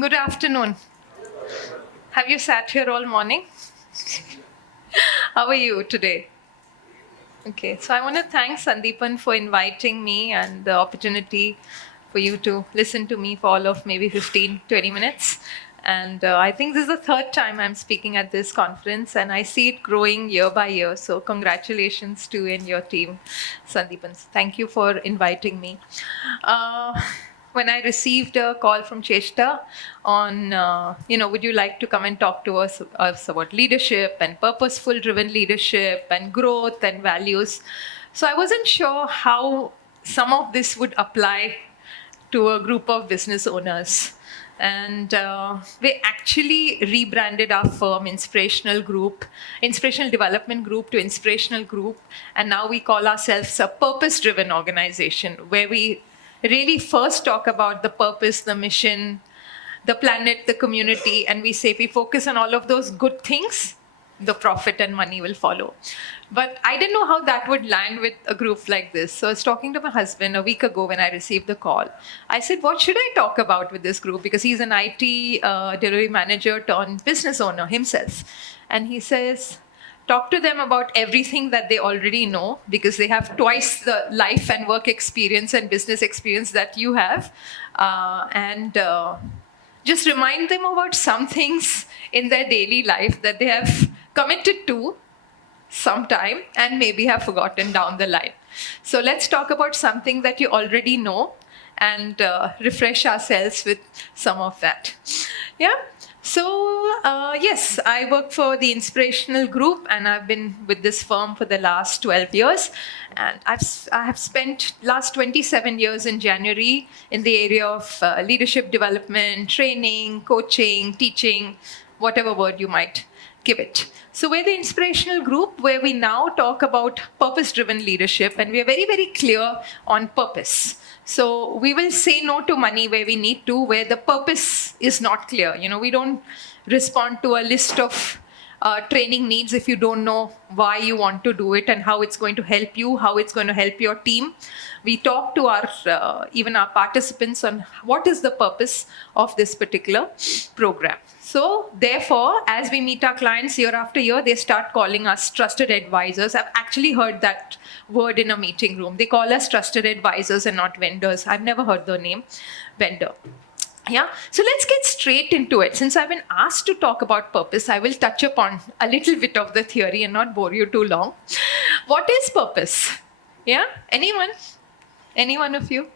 Good afternoon. Have you sat here all morning? How are you today? Okay, so I want to thank Sandeepan for inviting me and the opportunity for you to listen to me for all of maybe 15, 20 minutes. And I think this is the third time I'm speaking at this conference, and I see it growing year by year. So, congratulations to you and your team, Sandeepan. Thank you for inviting me. Uh, when I received a call from Cheshta on, would you like to come and talk to us about leadership and purposeful driven leadership and growth and values? So I wasn't sure how some of this would apply to a group of business owners. And we actually rebranded our firm Inspirational Development Group to Inspirational Group. And now we call ourselves a purpose-driven organization where we really first talk about the purpose, the mission, the planet, the community, and we say if we focus on all of those good things, the profit and money will follow. But I didn't know how that would land with a group like this. So I was talking to my husband a week ago when I received the call. I said, what should I talk about with this group? Because he's an IT delivery manager turned business owner himself. And he says, talk to them about everything that they already know, because they have twice the life and work experience and business experience that you have. Just remind them about some things in their daily life that they have committed to sometime and maybe have forgotten down the line. So let's talk about something that you already know and refresh ourselves with some of that. Yeah. So yes, I work for the Inspirational Group, and I've been with this firm for the last 12 years. And I have spent last 27 years in January in the area of leadership development, training, coaching, teaching, whatever word you might give it. So we're the Inspirational Group where we now talk about purpose-driven leadership, and we are very, very clear on purpose. So we will say no to money where we need to, where the purpose is not clear. We don't respond to a list of training needs if you don't know why you want to do it and how it's going to help you, how it's going to help your team. We talk to even our participants on what is the purpose of this particular program. So therefore, as we meet our clients year after year, they start calling us trusted advisors. I've actually heard that word in a meeting room. They call us trusted advisors and not vendors. I've never heard the name vendor. Yeah, so let's get straight into it. Since I've been asked to talk about purpose, I will touch upon a little bit of the theory and not bore you too long. What is purpose? Yeah, anyone? Any one of you?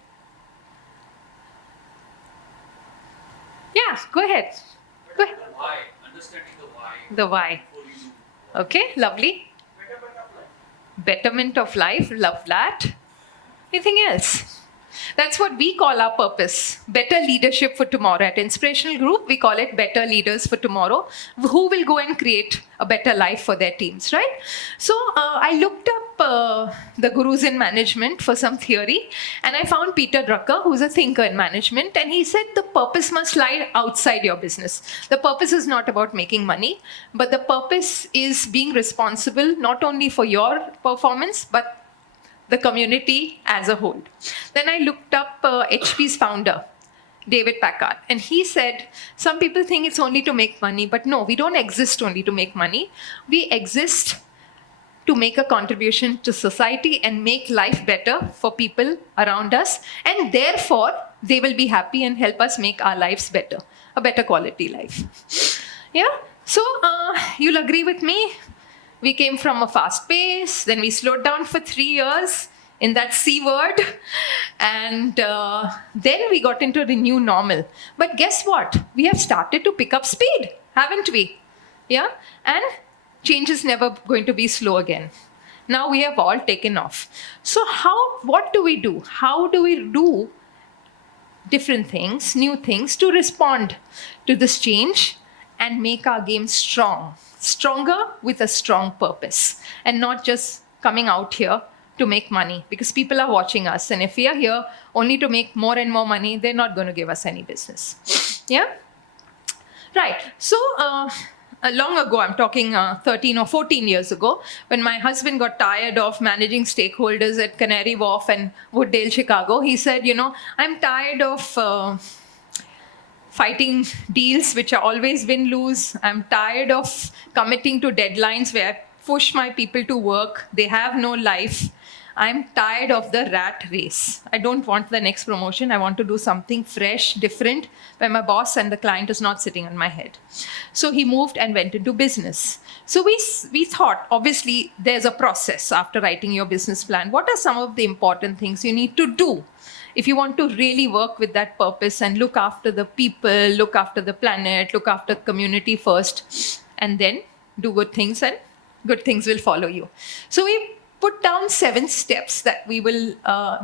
Yeah, go ahead. Go ahead. The why, understanding the why. The why. Okay, lovely. Betterment of life, love that. Anything else? That's what we call our purpose. Better leadership for tomorrow. At Inspirational Group, we call it better leaders for tomorrow, who will go and create a better life for their teams, right? So I looked up the gurus in management for some theory, and I found Peter Drucker, who's a thinker in management, and he said the purpose must lie outside your business. The purpose is not about making money, but the purpose is being responsible not only for your performance, but the community as a whole. Then I looked up HP's founder, David Packard, and he said, some people think it's only to make money, but no, we don't exist only to make money. We exist to make a contribution to society and make life better for people around us, and therefore they will be happy and help us make our lives better, a better quality life. Yeah, so you'll agree with me. We came from a fast pace, then we slowed down for 3 years in that C word, and then we got into the new normal. But guess what? We have started to pick up speed, haven't we? Yeah, and change is never going to be slow again. Now we have all taken off. So what do we do? How do we do different things, new things to respond to this change and make our game stronger with a strong purpose, and not just coming out here to make money, because people are watching us, and if we are here only to make more and more money, they're not going to give us any business. Yeah, right. So long ago, I'm talking 13 or 14 years ago, when my husband got tired of managing stakeholders at Canary Wharf and Wooddale, Chicago, he said, I'm tired of fighting deals which are always win-lose. I'm tired of committing to deadlines where I push my people to work. They have no life. I'm tired of the rat race. I don't want the next promotion. I want to do something fresh, different, where my boss and the client is not sitting on my head. So he moved and went into business. So we thought, obviously, there's a process after writing your business plan. What are some of the important things you need to do if you want to really work with that purpose and look after the people, look after the planet, look after community first, and then do good things, and good things will follow you. So we put down 7 steps that we will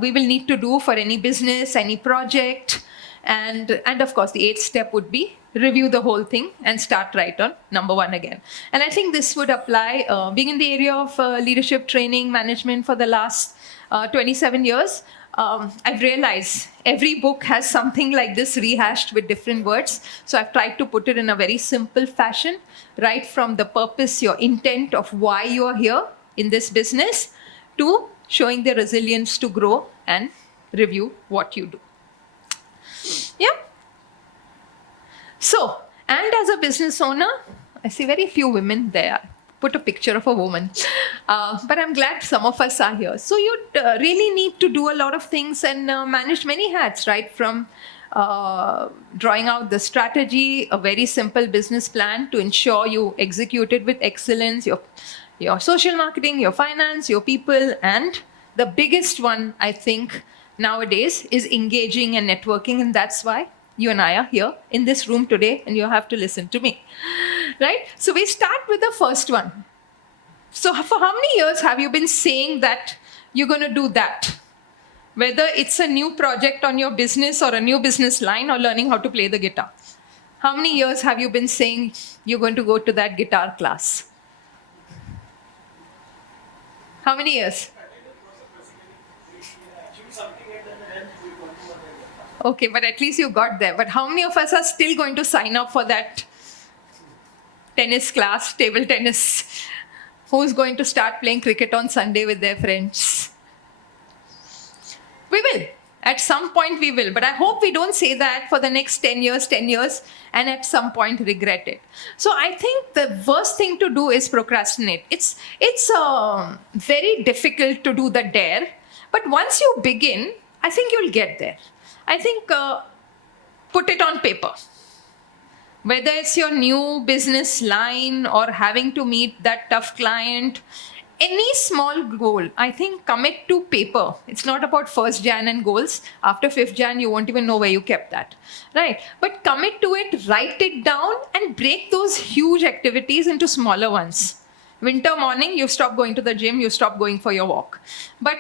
need to do for any business, any project, and of course the 8th step would be review the whole thing and start right on number 1 again. And I think this would apply, being in the area of leadership training, management for the last 27 years. I've realized every book has something like this rehashed with different words. So I've tried to put it in a very simple fashion, right from the purpose, your intent of why you are here in this business, to showing the resilience to grow and review what you do. Yeah. So, and as a business owner, I see very few women there. Put a picture of a woman. But I'm glad some of us are here. So you really need to do a lot of things and manage many hats, right? From drawing out the strategy, a very simple business plan to ensure you execute it with excellence, your social marketing, your finance, your people, and the biggest one, I think, nowadays is engaging and networking, and that's why you and I are here in this room today, and you have to listen to me, right? So we start with the first one. So for how many years have you been saying that you're going to do that? Whether it's a new project on your business or a new business line or learning how to play the guitar. How many years have you been saying you're going to go to that guitar class? How many years? Okay, but at least you got there. But how many of us are still going to sign up for that tennis class, table tennis? Who's going to start playing cricket on Sunday with their friends? We will. At some point we will. But I hope we don't say that for the next 10 years, and at some point regret it. So I think the worst thing to do is procrastinate. It's very difficult to do the dare. But once you begin, I think you'll get there. I think put it on paper. Whether it's your new business line or having to meet that tough client, any small goal, I think commit to paper. It's not about 1st Jan and goals. After 5th Jan, you won't even know where you kept that, right? But commit to it, write it down, and break those huge activities into smaller ones. Winter morning, you stop going to the gym, you stop going for your walk. But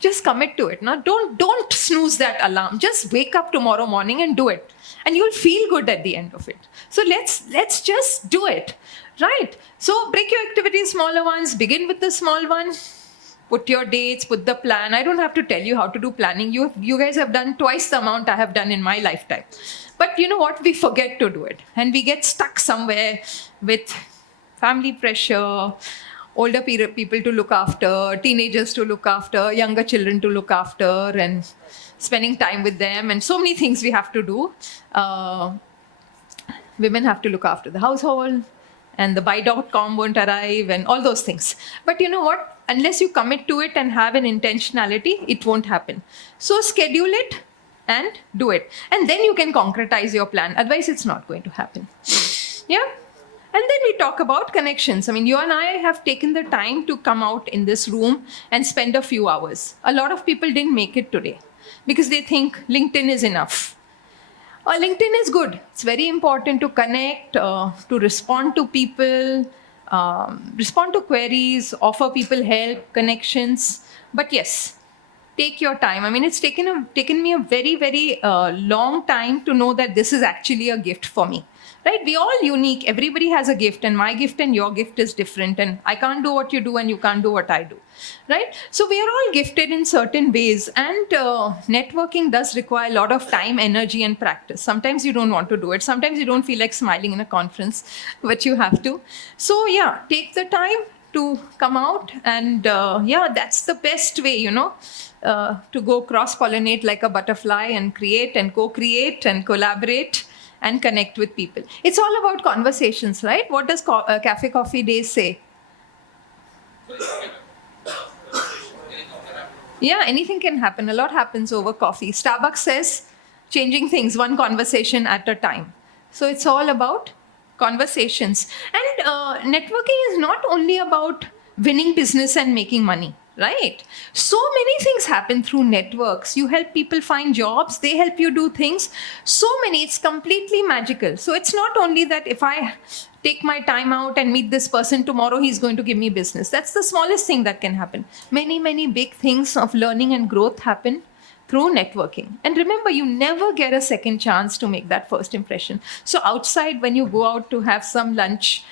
just commit to it. Now, don't snooze that alarm. Just wake up tomorrow morning and do it. And you'll feel good at the end of it. So let's just do it, right? So break your activities, smaller ones. Begin with the small one. Put your dates, put the plan. I don't have to tell you how to do planning. You guys have done twice the amount I have done in my lifetime. But you know what? We forget to do it. And we get stuck somewhere with family pressure, older people to look after, teenagers to look after, younger children to look after, and spending time with them, and so many things we have to do. Women have to look after the household, and the buy.com won't arrive, and all those things. But you know what? Unless you commit to it and have an intentionality, it won't happen. So schedule it and do it. And then you can concretize your plan. Otherwise, it's not going to happen. Yeah? And then we talk about connections. I mean, you and I have taken the time to come out in this room and spend a few hours. A lot of people didn't make it today because they think LinkedIn is enough. LinkedIn is good. It's very important to connect, to respond to people, respond to queries, offer people help, connections. But yes, take your time. I mean, it's taken me a very, very long time to know that this is actually a gift for me. Right? We're all unique. Everybody has a gift, and my gift and your gift is different. And I can't do what you do, and you can't do what I do. Right? So we are all gifted in certain ways. And networking does require a lot of time, energy, and practice. Sometimes you don't want to do it. Sometimes you don't feel like smiling in a conference, but you have to. So yeah, take the time, to come out. And that's the best way, to go cross-pollinate like a butterfly and create and co-create and collaborate and connect with people. It's all about conversations, right? What does Cafe Coffee Days say? Yeah, anything can happen. A lot happens over coffee. Starbucks says changing things one conversation at a time. So it's all about conversations. And networking is not only about winning business and making money, right? So many things happen through networks. You help people find jobs, they help you do things. So many, it's completely magical. So it's not only that if I take my time out and meet this person tomorrow, he's going to give me business. That's the smallest thing that can happen. Many, many big things of learning and growth happen through networking. And remember, you never get a second chance to make that first impression. So outside, when you go out to have some lunch,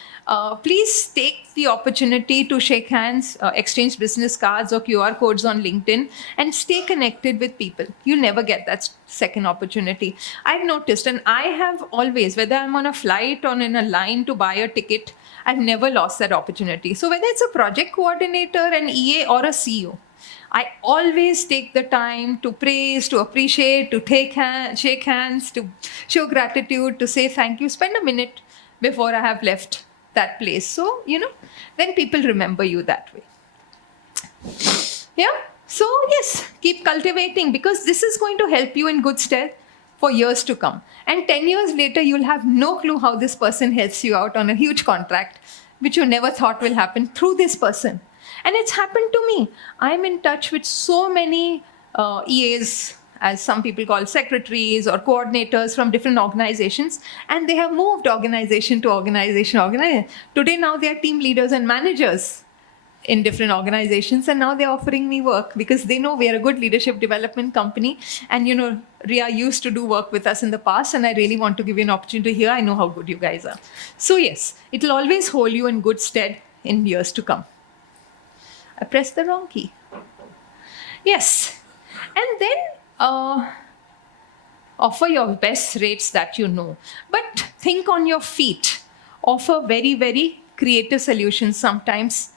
please take the opportunity to shake hands, exchange business cards or QR codes on LinkedIn, and stay connected with people. You never get that second opportunity. I've noticed, and I have always, whether I'm on a flight or in a line to buy a ticket, I've never lost that opportunity. So whether it's a project coordinator, an EA, or a CEO, I always take the time to praise, to appreciate, to shake hands, to show gratitude, to say thank you, spend a minute before I have left that place. So, then people remember you that way. Yeah. So, yes, keep cultivating, because this is going to help you in good stead for years to come. And 10 years later, you'll have no clue how this person helps you out on a huge contract, which you never thought will happen through this person. And it's happened to me. I'm in touch with so many EAs, as some people call secretaries or coordinators from different organizations, and they have moved organization to organization. Today, now they are team leaders and managers in different organizations, and now they're offering me work because they know we are a good leadership development company. And Riya used to do work with us in the past, and I really want to give you an opportunity here. I know how good you guys are. So yes, it'll always hold you in good stead in years to come. I pressed the wrong key. Yes. And then offer your best rates that you know. But think on your feet. Offer very, very creative solutions, sometimes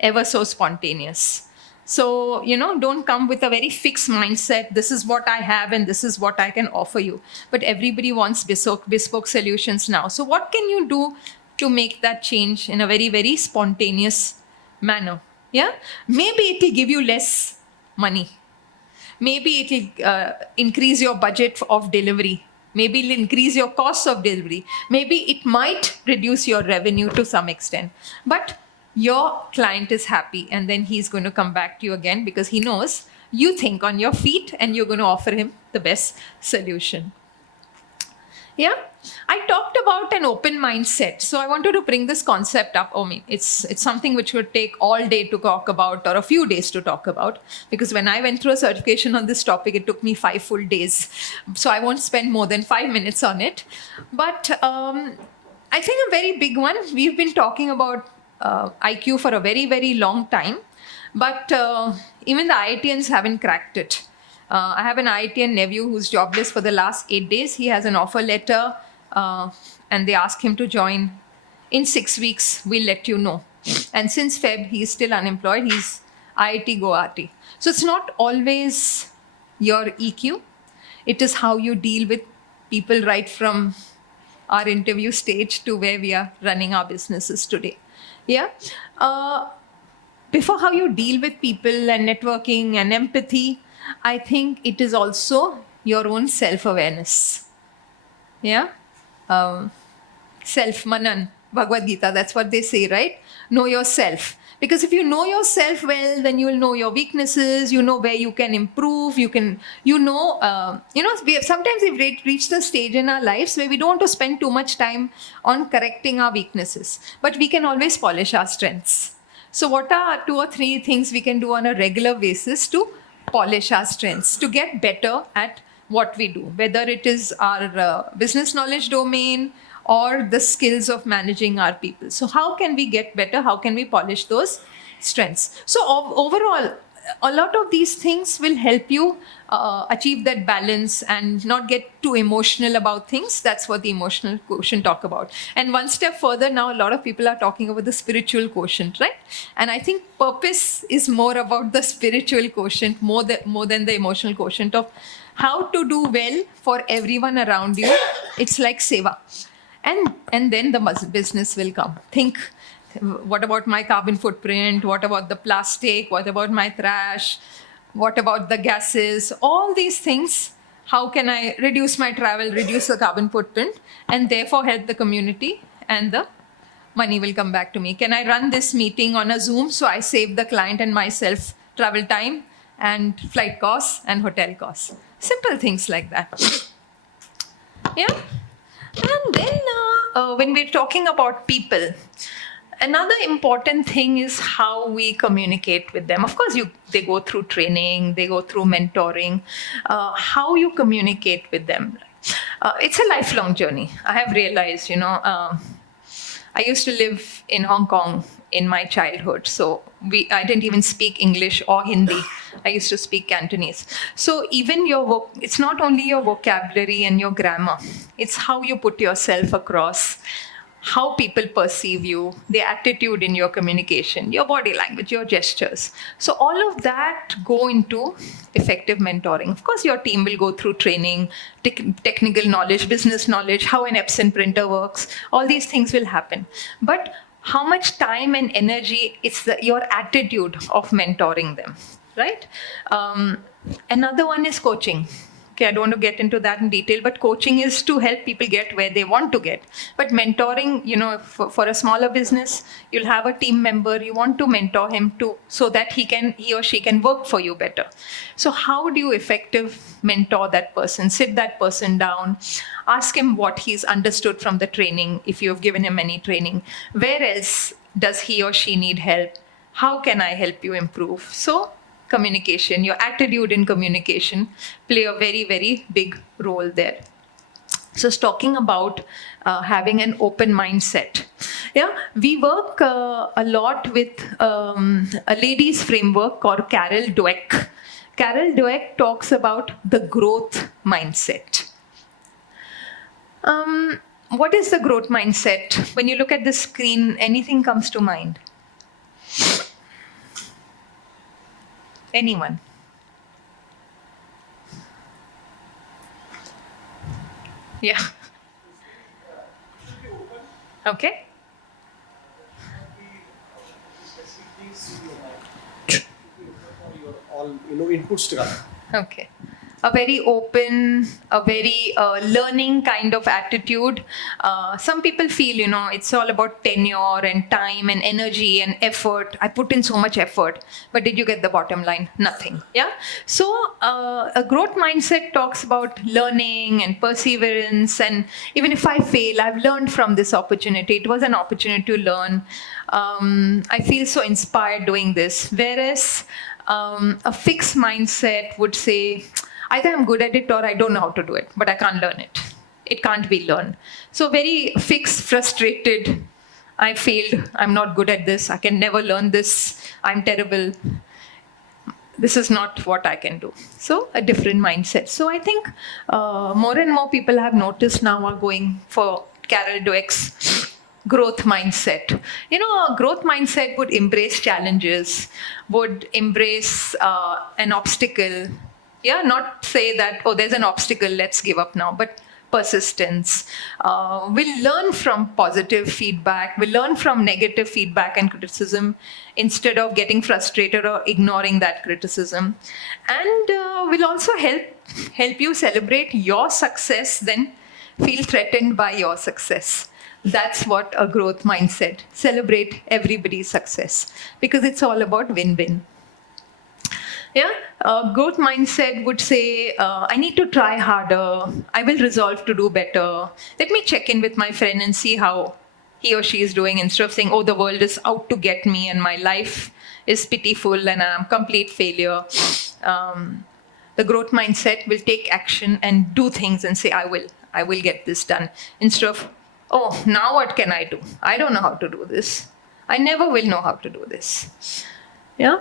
ever so spontaneous. So, don't come with a very fixed mindset. This is what I have and this is what I can offer you. But everybody wants bespoke solutions now. So what can you do to make that change in a very, very spontaneous manner? Yeah, maybe it will give you less money. Maybe it will increase your budget of delivery. Maybe it will increase your costs of delivery. Maybe it might reduce your revenue to some extent. But your client is happy, and then he's going to come back to you again because he knows you think on your feet and you're going to offer him the best solution. Yeah, I talked about an open mindset. So I wanted to bring this concept up. It's something which would take all day to talk about, or a few days to talk about, because when I went through a certification on this topic, it took me 5 full days. So I won't spend more than 5 minutes on it. But I think a very big one, we've been talking about IQ for a very, very long time, but even the IITians haven't cracked it. I have an IITian nephew who's jobless for the last 8 days. He has an offer letter and they ask him to join in 6 weeks. We'll let you know. And since Feb, he's still unemployed. He's IIT Guwahati. So it's not always your EQ. It is how you deal with people right from our interview stage to where we are running our businesses today. Yeah. Before how you deal with people and networking and empathy, I think it is also your own self-awareness. Yeah? Self-manan, Bhagavad Gita, that's what they say, right? Know yourself. Because if you know yourself well, then you will know your weaknesses, you know where you can improve, sometimes we've reached the stage in our lives where we don't want to spend too much time on correcting our weaknesses, but we can always polish our strengths. So what are 2 or 3 things we can do on a regular basis to polish our strengths, to get better at what we do, whether it is our business knowledge domain or the skills of managing our people. So how can we get better? How can we polish those strengths? So overall, a lot of these things will help you achieve that balance and not get too emotional about things. That's what the emotional quotient talk about. And one step further now, a lot of people are talking about the spiritual quotient, right? And I think purpose is more about the spiritual quotient more than the emotional quotient of how to do well for everyone around you. It's like seva. And then the business will come. Think, what about my carbon footprint? What about the plastic? What about my trash? What about the gases? All these things. How can I reduce my travel, reduce the carbon footprint, and therefore help the community, and the money will come back to me? Can I run this meeting on a Zoom so I save the client and myself travel time and flight costs and hotel costs? Simple things like that. Yeah. And then when we're talking about people, another important thing is how we communicate with them. Of course, they go through training, they go through mentoring. How you communicate with them, it's a lifelong journey. I have realized, I used to live in Hong Kong in my childhood, so I didn't even speak English or Hindi. I used to speak Cantonese. So even it's not only your vocabulary and your grammar, it's how you put yourself across, how people perceive you, the attitude in your communication, your body language, your gestures. So all of that go into effective mentoring. Of course, your team will go through training, technical knowledge, business knowledge, how an Epson printer works. All these things will happen. But how much time and energy, it's your attitude of mentoring them, right? Another one is coaching. Okay, I don't want to get into that in detail, but coaching is to help people get where they want to get. But mentoring, for a smaller business, you'll have a team member, you want to mentor him so that he or she can work for you better. So how do you effective mentor that person? Sit that person down, ask him what he's understood from the training, if you've given him any training. Where else does he or she need help? How can I help you improve? So communication, your attitude in communication play a very, very big role there. So talking about having an open mindset. Yeah, we work a lot with a ladies framework called Carol Dweck. Carol Dweck talks about the growth mindset. What is the growth mindset? When you look at the screen, anything comes to mind? Anyone? Yeah. Okay. All inputs together. Okay. A very open, a very learning kind of attitude. Some people feel, it's all about tenure and time and energy and effort. I put in so much effort, but did you get the bottom line? Nothing. Yeah. So a growth mindset talks about learning and perseverance. And even if I fail, I've learned from this opportunity. It was an opportunity to learn. I feel so inspired doing this. Whereas a fixed mindset would say, either I'm good at it or I don't know how to do it, but I can't learn it. It can't be learned. So very fixed, frustrated. I failed. I'm not good at this. I can never learn this. I'm terrible. This is not what I can do. So a different mindset. So I think more and more people I have noticed now are going for Carol Dweck's growth mindset. A growth mindset would embrace challenges, would embrace an obstacle. Yeah, not say that, there's an obstacle, let's give up now, but persistence. We'll learn from positive feedback. We'll learn from negative feedback and criticism instead of getting frustrated or ignoring that criticism. And we'll also help you celebrate your success, then feel threatened by your success. That's what a growth mindset. Celebrate everybody's success because it's all about win-win. Yeah, growth mindset would say, I need to try harder. I will resolve to do better. Let me check in with my friend and see how he or she is doing instead of saying, the world is out to get me and my life is pitiful and I'm complete failure. The growth mindset will take action and do things and say, I will get this done. Instead of, now what can I do? I don't know how to do this. I never will know how to do this. Yeah.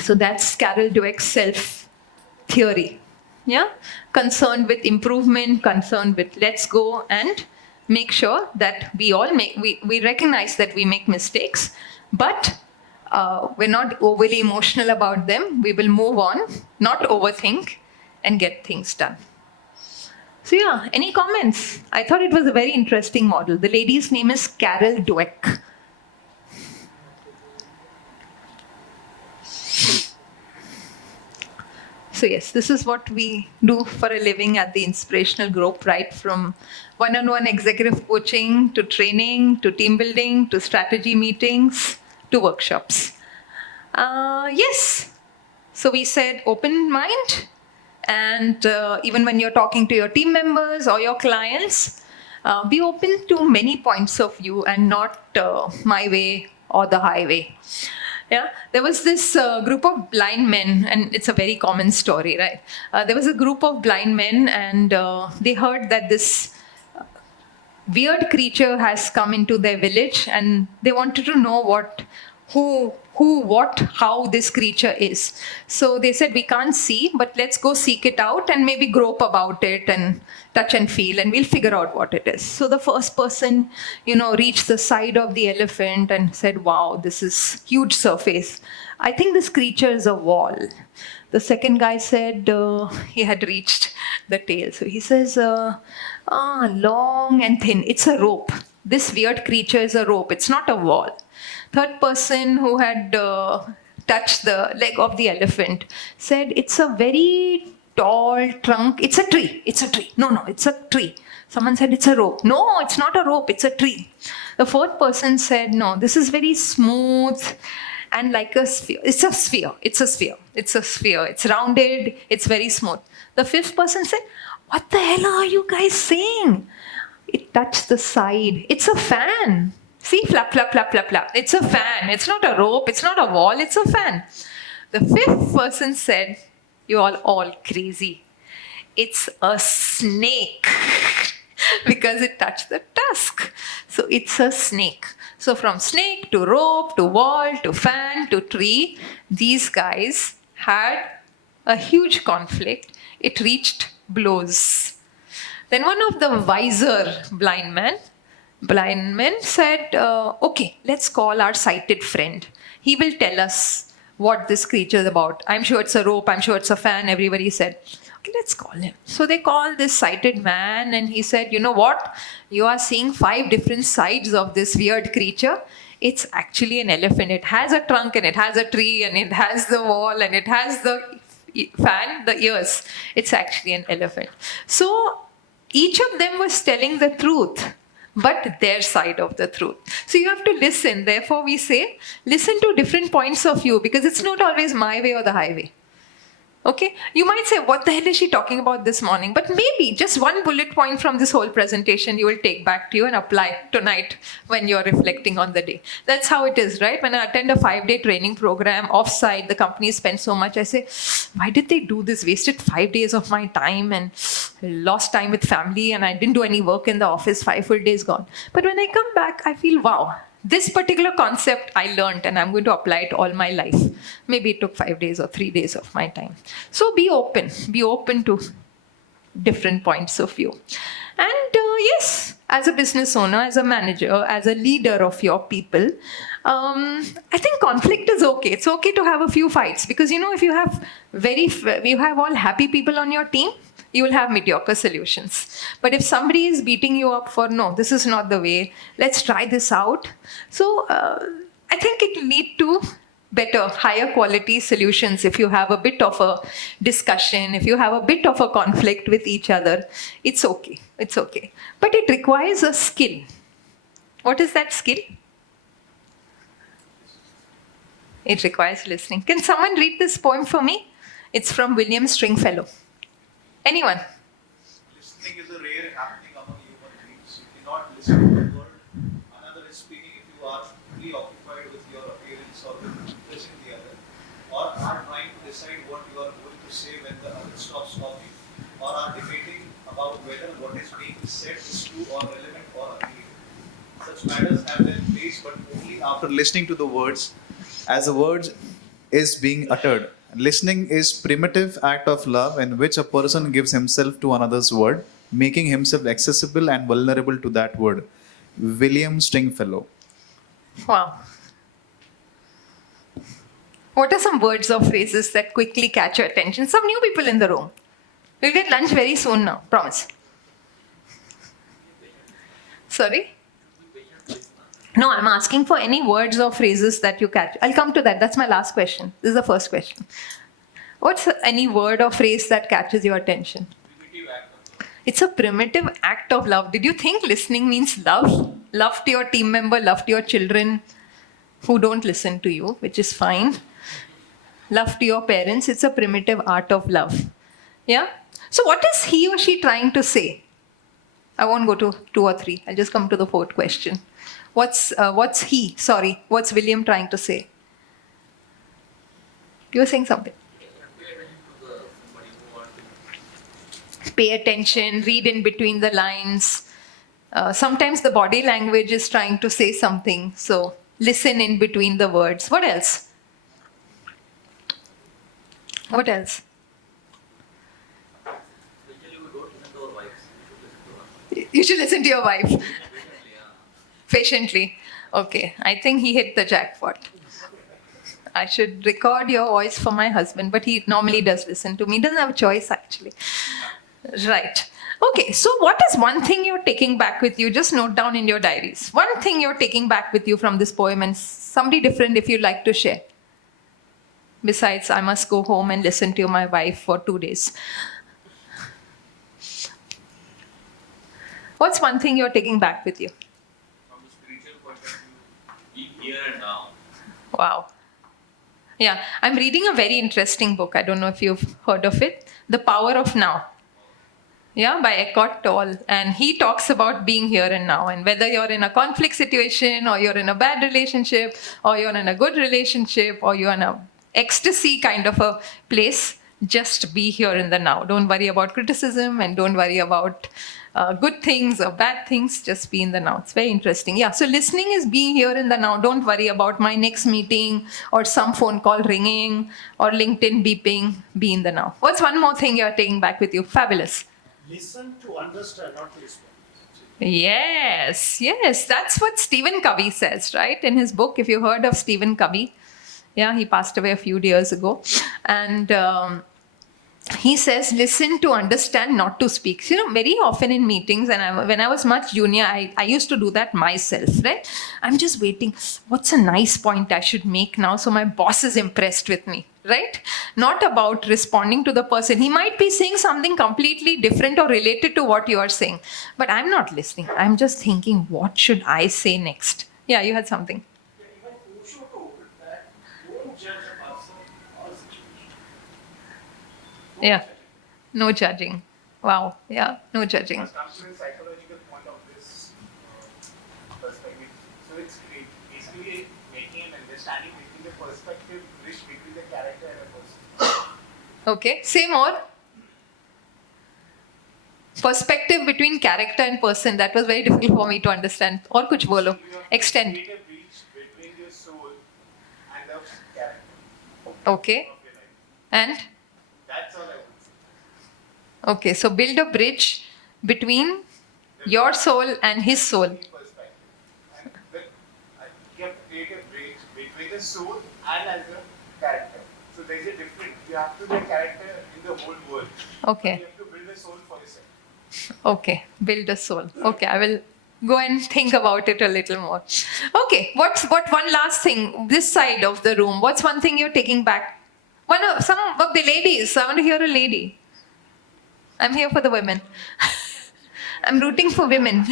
So that's Carol Dweck's self theory. Yeah, concerned with improvement, concerned with let's go and make sure that we recognize that we make mistakes, but we're not overly emotional about them. We will move on, not overthink, and get things done. So yeah, any comments? I thought it was a very interesting model. The lady's name is Carol Dweck. So yes, this is what we do for a living at the Inspirational Group, right from one-on-one executive coaching to training to team building to strategy meetings to workshops. Yes, so we said open mind, and even when you're talking to your team members or your clients, be open to many points of view and not my way or the highway. Yeah, there was this group of blind men, and it's a very common story, right? There was a group of blind men, and they heard that this weird creature has come into their village, and they wanted to know how this creature is. So they said, we can't see, but let's go seek it out and maybe grope about it and touch and feel, and we'll figure out what it is. So the first person, reached the side of the elephant and said, wow, this is huge surface. I think this creature is a wall. The second guy said he had reached the tail. So he says, long and thin. It's a rope. This weird creature is a rope. It's not a wall. Third person who had touched the leg of the elephant said, it's a very tall trunk. It's a tree. It's a tree. No, it's a tree. Someone said, it's a rope. No, it's not a rope. It's a tree. The fourth person said, no, this is very smooth and like a sphere. It's a sphere. It's a sphere. It's a sphere. It's rounded. It's very smooth. The fifth person said, what the hell are you guys saying? It touched the side. It's a fan. See, flap, flap, flap, flap, flap. It's a fan. It's not a rope. It's not a wall. It's a fan. The fifth person said, you're all crazy. It's a snake because it touched the tusk. So it's a snake. So from snake to rope to wall to fan to tree, these guys had a huge conflict. It reached blows. Then one of the wiser blind men said, okay, let's call our sighted friend. He will tell us what this creature is about. I'm sure it's a rope. I'm sure it's a fan. Everybody said, okay, let's call him. So they called this sighted man, and he said, you know what? You are seeing 5 different sides of this weird creature. It's actually an elephant. It has a trunk, and it has a tree, and it has the wall, and it has the fan, the ears. It's actually an elephant. So each of them was telling the truth, but their side of the truth. So you have to listen. Therefore, we say, listen to different points of view, because it's not always my way or the highway. Okay? You might say, what the hell is she talking about this morning? But maybe just one bullet point from this whole presentation you will take back to you and apply tonight when you're reflecting on the day. That's how it is, right? When I attend a 5-day training program offsite, the company spends so much. I say, why did they do this? Wasted 5 days of my time and lost time with family, and I didn't do any work in the office. 5 full days gone. But when I come back, I feel, wow, this particular concept I learned, and I'm going to apply it all my life. Maybe it took 5 days or 3 days of my time. So be open to different points of view. And yes, as a business owner, as a manager, as a leader of your people, I think conflict is okay. It's okay to have a few fights, because if you have all happy people on your team, you will have mediocre solutions. But if somebody is beating you up for, no, this is not the way, let's try this out. So I think it will lead to better, higher quality solutions if you have a bit of a discussion, if you have a bit of a conflict with each other. It's okay. It's okay. But it requires a skill. What is that skill? It requires listening. Can someone read this poem for me? It's from William Stringfellow. Anyone? Listening is a rare happening among human beings. You cannot listen to a word. Another is speaking if you are fully occupied with your appearance or with impressing the other, or are trying to decide what you are going to say when the other stops talking, or are debating about whether what is being said is true or relevant or appealing. Such matters have their place, but only after listening to the words, as the words is being uttered. Listening is primitive act of love in which a person gives himself to another's word, making himself accessible and vulnerable to that word. William Stringfellow. Wow. What are some words or phrases that quickly catch your attention? Some new people in the room. We'll get lunch very soon now, promise. Sorry? No, I'm asking for any words or phrases that you catch. I'll come to that. That's my last question. This is the first question. What's any word or phrase that catches your attention? It's a primitive act of love. Did you think listening means love? Love to your team member, love to your children who don't listen to you, which is fine. Love to your parents. It's a primitive art of love. Yeah? So what is he or she trying to say? I won't go to 2 or 3. I'll just come to the 4th question. What's William trying to say? You were saying something. Pay attention, read in between the lines. Sometimes the body language is trying to say something. So listen in between the words. What else? What else? You should listen to your wife. Patiently. Okay, I think he hit the jackpot. I should record your voice for my husband, but he normally does listen to me. He doesn't have a choice, actually. Right. Okay, so what is one thing you're taking back with you? Just note down in your diaries. One thing you're taking back with you from this poem, and somebody different if you'd like to share. Besides, I must go home and listen to my wife for 2 days. What's one thing you're taking back with you? From a spiritual point of view, being here and now. Wow. Yeah, I'm reading a very interesting book. I don't know if you've heard of it. The Power of Now. Yeah, by Eckhart Tolle. And he talks about being here and now. And whether you're in a conflict situation, or you're in a bad relationship, or you're in a good relationship, or you're in a ecstasy kind of a place, just be here in the now. Don't worry about criticism and don't worry about good things or bad things. Just be in the now. It's very interesting. Yeah, so listening is being here in the now. Don't worry about my next meeting or some phone call ringing or LinkedIn beeping. Be in the now. What's one more thing you're taking back with you? Fabulous. Listen to understand, not to respond. Yes, that's what Stephen Covey says, right? In his book, if you heard of Stephen Covey, yeah, he passed away a few years ago. And he says, listen to understand, not to speak. So, very often in meetings, and when I was much junior, I used to do that myself, right? I'm just waiting. What's a nice point I should make now so my boss is impressed with me, right? Not about responding to the person. He might be saying something completely different or related to what you are saying. But I'm not listening. I'm just thinking, what should I say next? Yeah, you had something. Even Osho told that don't judge a person or situation. Yeah, no judging. Wow, yeah, no judging. Must come to the psychological point of this perspective. So it's basically making an understanding between the perspective bridge between the character and a person. Okay, say more. Perspective between character and person. That was very difficult for me to understand. Or kuch bolo. Extend. Create a bridge between your soul and the character Okay. of your life. And? That's all I would say. Okay, so build a bridge between your soul and his soul. Perspective. And you have to create a bridge between the soul and as a character. So there's a difference. You have to be a character in the whole world. Okay. You have to build a soul for yourself. Okay, build a soul. Okay, I will go and think about it a little more. Okay, what one last thing, this side of the room, what's one thing you're taking back? Some of the ladies, I want to hear a lady. I'm here for the women. I'm rooting for women.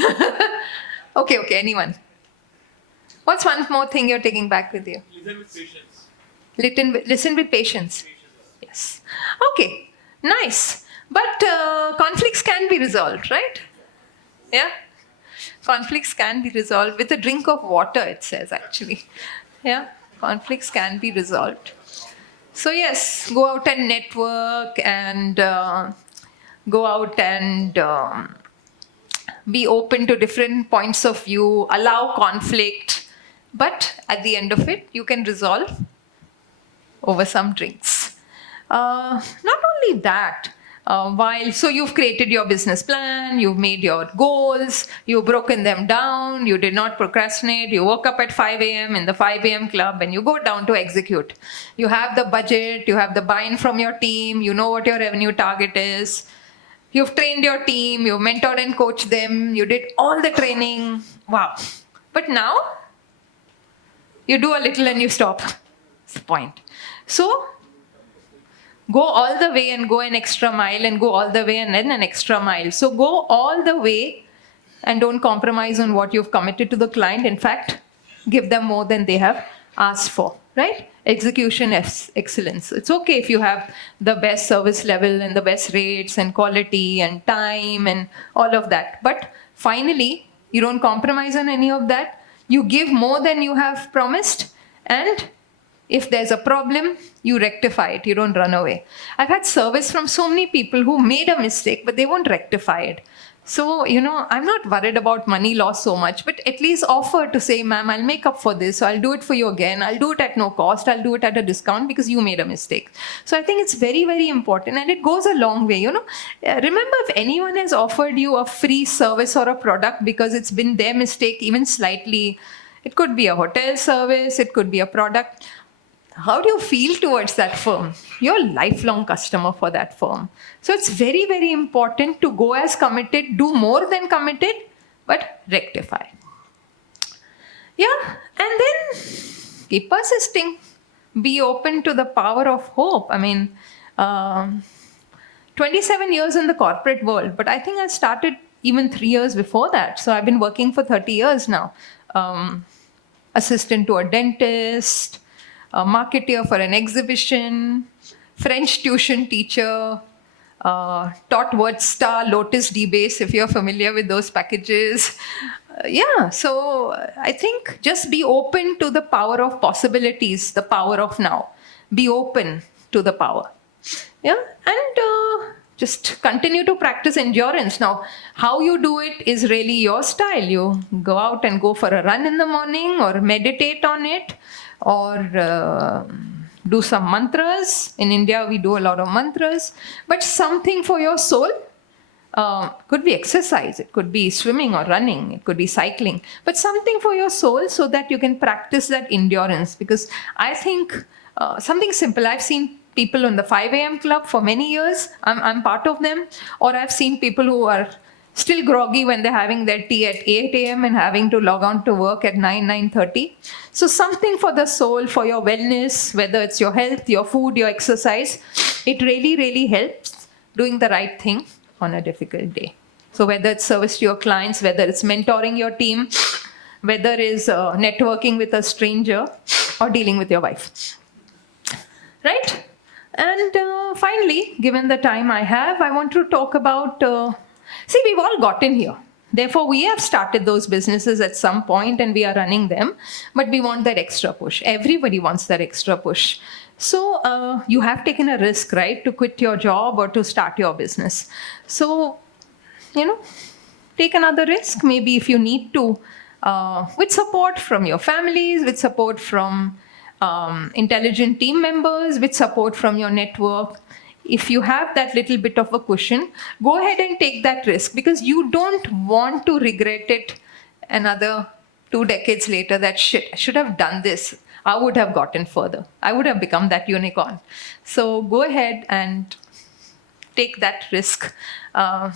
Okay, anyone. What's one more thing you're taking back with you? Listen with patience. Listen with patience. Yes. Okay, nice. But conflicts can be resolved, right? Yeah? Conflicts can be resolved with a drink of water, it says actually. Yeah? Conflicts can be resolved. So yes, go out and network and go out and be open to different points of view, allow conflict. But at the end of it, you can resolve over some drinks. Not only that, so you've created your business plan, you've made your goals, you've broken them down, you did not procrastinate, you woke up at 5 a.m. in the 5 a.m. club and you go down to execute. You have the budget, you have the buy-in from your team, you know what your revenue target is, you've trained your team, you've mentored and coached them, you did all the training. Wow. But now, you do a little and you stop. That's the point. So, go all the way and go an extra mile and go all the way and then an extra mile. So go all the way and don't compromise on what you've committed to the client. In fact, give them more than they have asked for, right? Execution excellence. It's okay if you have the best service level and the best rates and quality and time and all of that. But finally, you don't compromise on any of that. You give more than you have promised, and if there's a problem, you rectify it. You don't run away. I've had service from so many people who made a mistake, but they won't rectify it. So, I'm not worried about money loss so much, but at least offer to say, ma'am, I'll make up for this. So I'll do it for you again. I'll do it at no cost. I'll do it at a discount because you made a mistake. So I think it's very, very important, and it goes a long way. Remember, if anyone has offered you a free service or a product because it's been their mistake, even slightly, it could be a hotel service, it could be a product. How do you feel towards that firm? You're a lifelong customer for that firm. So it's very, very important to go as committed, do more than committed, but rectify. Yeah, and then keep persisting. Be open to the power of hope. 27 years in the corporate world, but I think I started even 3 years before that. So I've been working for 30 years now. Assistant to a dentist, a marketeer for an exhibition, French tuition teacher, taught word star, Lotus DBase, if you're familiar with those packages. So I think just be open to the power of possibilities, the power of now. Be open to the power. And just continue to practice endurance. Now, how you do it is really your style. You go out and go for a run in the morning, or meditate on it, or do some mantras. In India, we do a lot of mantras. But something for your soul. Could be exercise, it could be swimming or running, it could be cycling. But something for your soul so that you can practice that endurance. Because I think something simple. I've seen people in the 5 a.m. club for many years. I'm part of them. Or I've seen people who are still groggy when they're having their tea at 8 a.m. and having to log on to work at 9:30. So something for the soul, for your wellness, whether it's your health, your food, your exercise, it really, really helps doing the right thing on a difficult day. So whether it's service to your clients, whether it's mentoring your team, whether it's networking with a stranger, or dealing with your wife. Right? And finally, given the time I have, I want to talk about, we've all gotten here. Therefore, we have started those businesses at some point and we are running them, but we want that extra push. Everybody wants that extra push. So you have taken a risk, right, to quit your job or to start your business. So, take another risk, maybe if you need to, with support from your families, with support from intelligent team members, with support from your network. If you have that little bit of a cushion, go ahead and take that risk, because you don't want to regret it another 2 decades later that shit, I should have done this. I would have gotten further. I would have become that unicorn. So go ahead and take that risk. The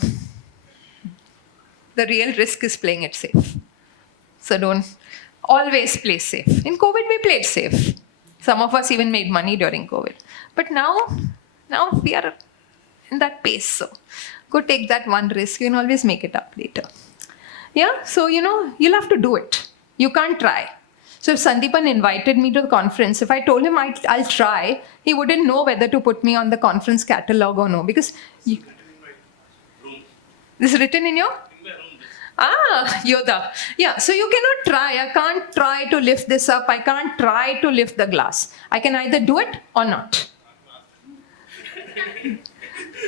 real risk is playing it safe. So don't always play safe. In COVID, we played safe. Some of us even made money during COVID. But now we are in that pace. So go take that one risk. You can always make it up later. Yeah, so you'll have to do it. You can't try. So if Sandeepan invited me to the conference, if I told him I'll try, he wouldn't know whether to put me on the conference catalog or no. Because this is written in your? Yoda. Yeah, so you cannot try. I can't try to lift this up. I can't try to lift the glass. I can either do it or not.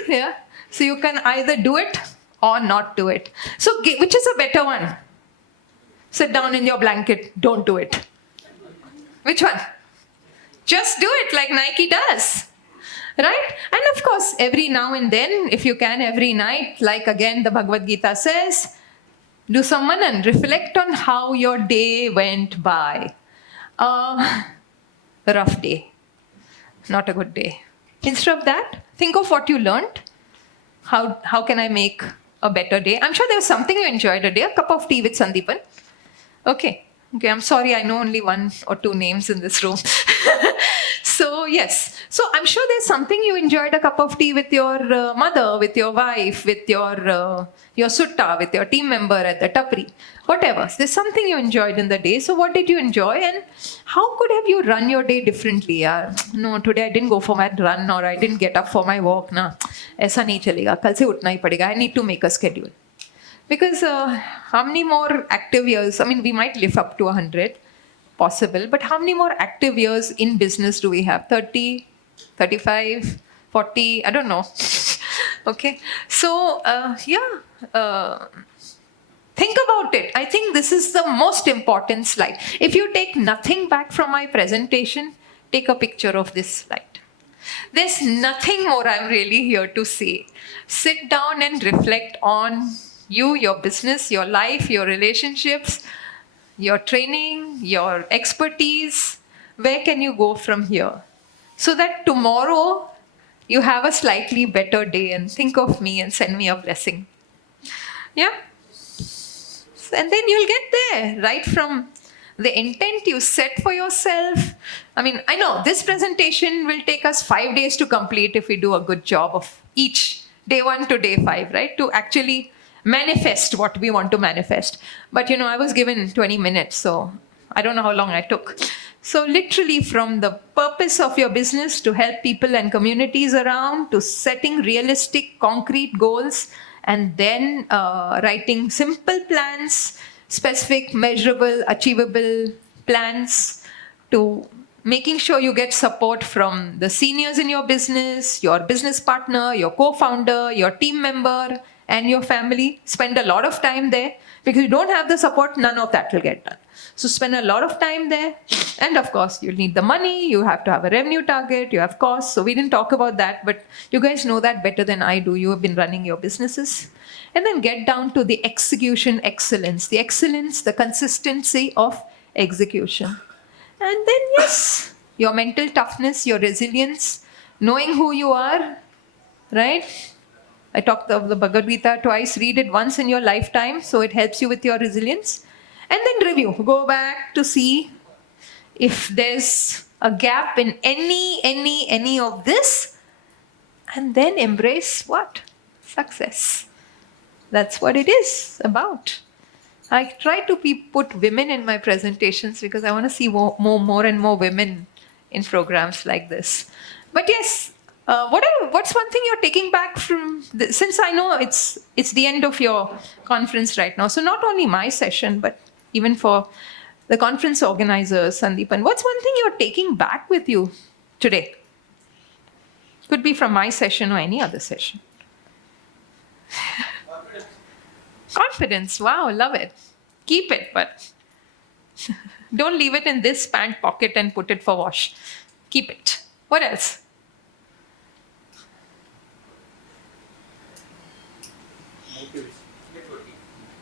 Yeah, so you can either do it or not do it. So which is a better one? Sit down in your blanket, don't do it. Which one? Just do it like Nike does. Right? And of course, every now and then, if you can, every night, like again the Bhagavad Gita says, do some manan, reflect on how your day went by. Rough day, not a good day. Instead of that, think of what you learned. How can I make a better day? I'm sure there was something you enjoyed today. A cup of tea with Sandeepan. Okay, I'm sorry, I know only one or two names in this room. So, yes. So, I'm sure there's something you enjoyed, a cup of tea with your mother, with your wife, with your sutta, with your team member at the tapri. Whatever. There's something you enjoyed in the day. So, what did you enjoy? And how could have you run your day differently? No, today I didn't go for my run or I didn't get up for my walk. Na, aisa nahi chalega. Kal se utna hi padega. I need to make a schedule. Because how many more active years? I mean, we might live up to 100. Possible, but how many more active years in business do we have? 30, 35, 40, I don't know. Okay, so think about it. I think this is the most important slide. If you take nothing back from my presentation, take a picture of this slide. There's nothing more I'm really here to say. Sit down and reflect on you, your business, your life, your relationships, your training, your expertise. Where can you go from here? So that tomorrow you have a slightly better day and think of me and send me a blessing. Yeah? And then you'll get there, right from the intent you set for yourself. I mean, I know this presentation will take us 5 days to complete if we do a good job of each, day 1 to day 5, right? To actually manifest what we want to manifest. But I was given 20 minutes, so I don't know how long I took. So literally from the purpose of your business to help people and communities around, to setting realistic, concrete goals, and then writing simple plans, specific, measurable, achievable plans, to making sure you get support from the seniors in your business partner, your co-founder, your team member, and your family. Spend a lot of time there, because you don't have the support, none of that will get done. So spend a lot of time there. And of course, you'll need the money, you have to have a revenue target, you have costs. So we didn't talk about that, but you guys know that better than I do. You have been running your businesses. And then get down to the execution excellence, the consistency of execution. And then yes, your mental toughness, your resilience, knowing who you are, right? I talked of the Bhagavad Gita twice. Read it once in your lifetime, so it helps you with your resilience. And then review. Go back to see if there's a gap in any of this, and then embrace what? Success. That's what it is about. I try to put women in my presentations because I want to see more and more women in programs like this. But yes, what's one thing you're taking back from this? Since I know it's the end of your conference right now, so not only my session, but even for the conference organizers, Sandeepan, what's one thing you're taking back with you today? Could be from my session or any other session. Confidence. Wow, love it. Keep it, but don't leave it in this pant pocket and put it for wash. Keep it. What else?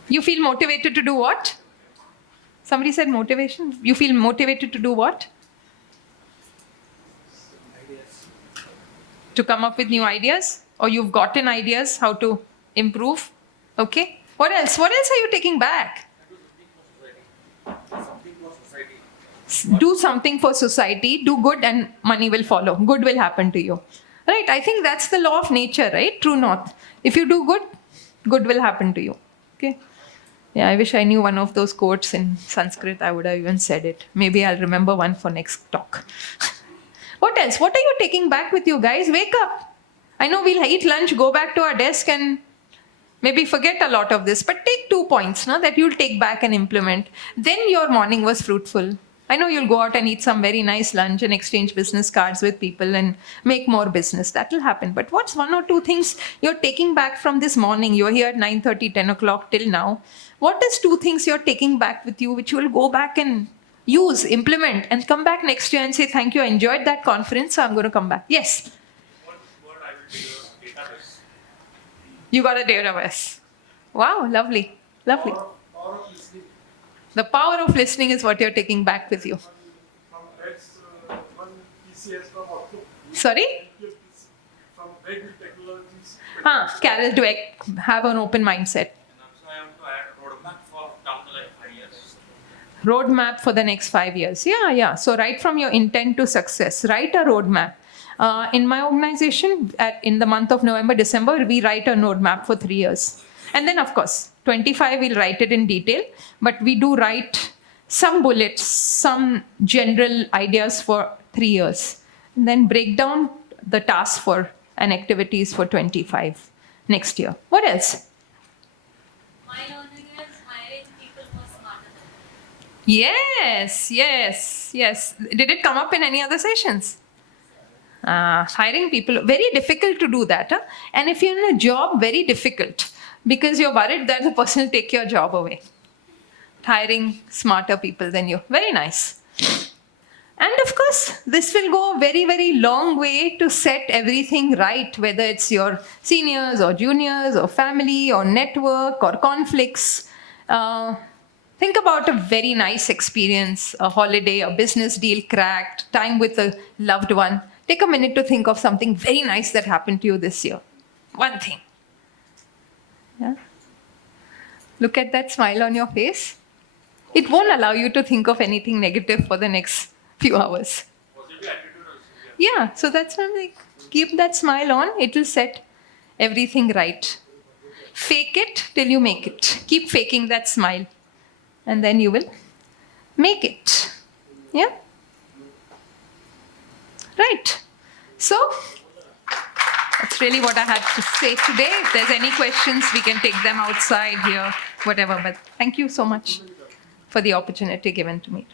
You feel motivated to do what? Somebody said motivation. You feel motivated to do what? Ideas. To come up with new ideas? Or you've gotten ideas how to improve? Okay. What else? What else are you taking back? Do something for society. Do good and money will follow. Good will happen to you. Right? I think that's the law of nature, right? True north. If you do good, good will happen to you. Okay. Yeah, I wish I knew one of those quotes in Sanskrit. I would have even said it. Maybe I'll remember one for next talk. What else? What are you taking back with you guys? Wake up. I know we'll eat lunch, go back to our desk and maybe forget a lot of this, but take 2 points that you'll take back and implement. Then your morning was fruitful. I know you'll go out and eat some very nice lunch and exchange business cards with people and make more business. That will happen. But what's 1 or 2 things you're taking back from this morning? You're here at 9:30, 10 o'clock till now. What is 2 things you're taking back with you which you will go back and use, implement, and come back next year and say, thank you, I enjoyed that conference, so I'm going to come back. Yes? What I will do is database. You got a database. Wow, lovely. Lovely. Power of listening. The power of listening is what you're taking back with you. From Red's one PCS from October. Sorry? From Red Technologies. Carol Dweck, have an open mindset. And also I have to add a roadmap for down the line 5 years. Roadmap for the next 5 years. Yeah. So right from your intent to success, write a roadmap. In my organization, in the month of November, December, we write a roadmap for 3 years. And then, of course, 25, we'll write it in detail. But we do write some bullets, some general ideas for 3 years. And then break down the tasks for and activities for 25 next year. What else? My learning is hiring people who are smarter than me. Yes. Did it come up in any other sessions? Hiring people, very difficult to do that. Huh? And if you're in a job, very difficult because you're worried that the person will take your job away. Hiring smarter people than you. Very nice. And of course, this will go a very, very long way to set everything right, whether it's your seniors or juniors or family or network or conflicts. Think about a very nice experience, a holiday, a business deal cracked, time with a loved one. Take a minute to think of something very nice that happened to you this year. One thing. Yeah? Look at that smile on your face. It won't allow you to think of anything negative for the next few hours. Positive attitude also. Yeah, so that's why I'm like, keep that smile on. It will set everything right. Fake it till you make it. Keep faking that smile. And then you will make it. Yeah? Right. So, that's really what I had to say today. If there's any questions, we can take them outside here, whatever. But thank you so much for the opportunity given to me.